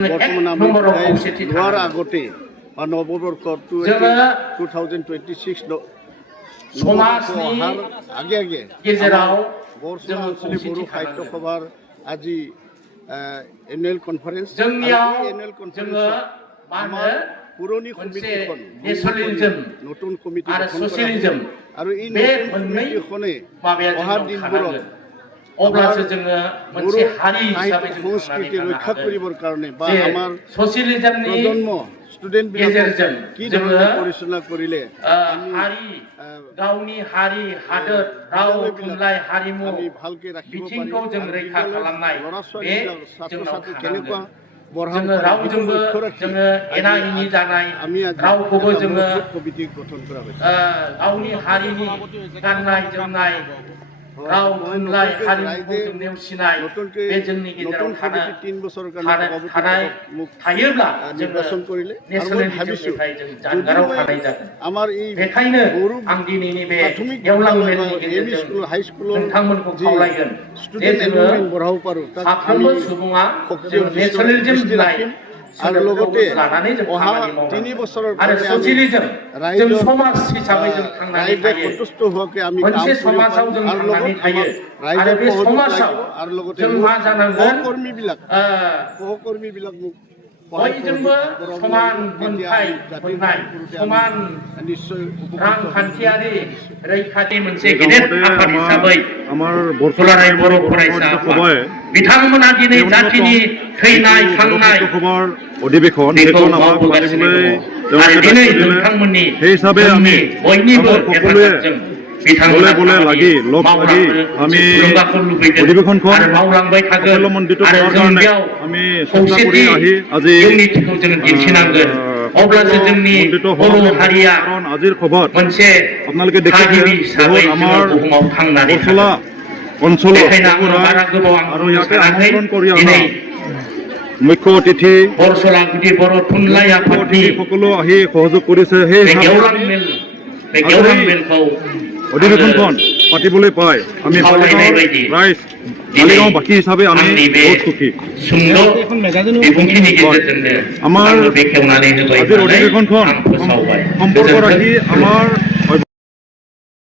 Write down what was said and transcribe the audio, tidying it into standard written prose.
বৰ্তমান আমি লোৱাৰ আগতে বা নৱবৰ্ষ 2026 অহাৰ আগে আগে বৰচলা আঞ্চলিক বড়ো সাহিত্য সভাৰ আজি এনুৱেল কনফাৰেন্স এনুৱেল কনফাৰেন্সত আমাৰ পুৰণি সমিতিখন নতুন কমিটি গঠন কৰা আৰু এই নতুন কমিটিখনে অহা দিনবোৰত अब्लासो जोङो मोनसे हारि हिसाबै जों संस्कृति रक्षा करिबर कारणे बा जे आमार ससियलिज्मनि प्रजन्म स्टुडेन्ट गेजेरजों की जोङो धरনের परिचालना करिले हारि गावनि हारि हादोर राव थुनलाइ हारिमु আমি ভালকে রাখিব পারি बिथिंखौ जों रैखा खालामनाय बे जोंनाव केनेকুৱা जोङो रावजोंबो जोङो एना एनि जानाय रावखौबो जोङो कमिटि गठन करा হৈছে गावनि हारिनि गाननाय जोमनाय राव थुनलाइ हारिमुखौ जों नेवसिनाय बे जोंनि गेजेराव थायोब्ला निर्वाचन करिले नेसनेलिज्मनिफ्राय जों जानगाराव थानाय जागोन आमार ई बेखायनो आं दिनैनि बे गेवलां मेलनि गेजेरजों हाई स्कुल नोंथांमोनखौ खावलायगोन जे स्टुडेन्ट जोङो बराव पारो साफ्रोमबो सुबुङा जों नेसनेलिज्म होननाय आरो लोगोते लानानै जों अहा खामानि 3 बोसोर आरो ससियलिज्म जों समाज हिसाबै जों थांनानै थायो सन्तुष्ट होके आमी मोनसे समाजाव जों थांनानै थायो आरो बे समाजाव आरो लोगोते जों मा जानांगोन सहकर्मी बिलाक बयजोंबो समान मोनथाय मोननाय समान रांखान्थियारि रैखाथि मोनसे गेदेर आफाद हिसाबै दुलाराय बर' फरायसा आफाद बिथांमोना दिनै जातिनि थैनाय थांनाय अधिवेशन बेखौ मावबोगासिनो दङ आरो दिनै नोंथांमोननि जोंनि बयनिबो हेफाजाबजों বলে বলে লাগি লগ লাগি আমি অধিবেশনখন मावलांबाय थागोन সাফল্যমণ্ডিত आरो কৰাৰ जों কাৰণে बेयाव আমি চেষ্টা কৰি আহি আজি इउनिटिखौ जों दिन्थिनांगोन अब्लासो जोंनि बर' हारिया কাৰণ আজিৰ খবৰ मोनसे আপোনালোকে দেখিছে थागिबि हिसाबै আমাৰ जोङो बुहुमाव थांनानै বৰচলা थागोन অঞ্চলত बेखायनो आं बारा गोबाव आं আৰু बुंनो ইয়াতে सानाखै আমন্ত্ৰণ কৰি অহা दिनै মুখ্য অতিথি बरसला गुदि बर' थुनलाइ आफादनि সকলো আহি সহযোগ কৰিছে সেই बे गेवलां मेलखौ অধিবেশনখন পাতিবলৈ পাই আমি खावलायनाय बायदि মালিগাঁও বাসী হিচাপে আমি বহুত সুখী सुंद' बिबुंथिनि गेजेरजोंनो আমাৰ बेखेवनानै होबाय আজিৰ होननानै অধিবেশনখন आं फोसावबाय সম্পৰ্ক ৰাখি আমাৰ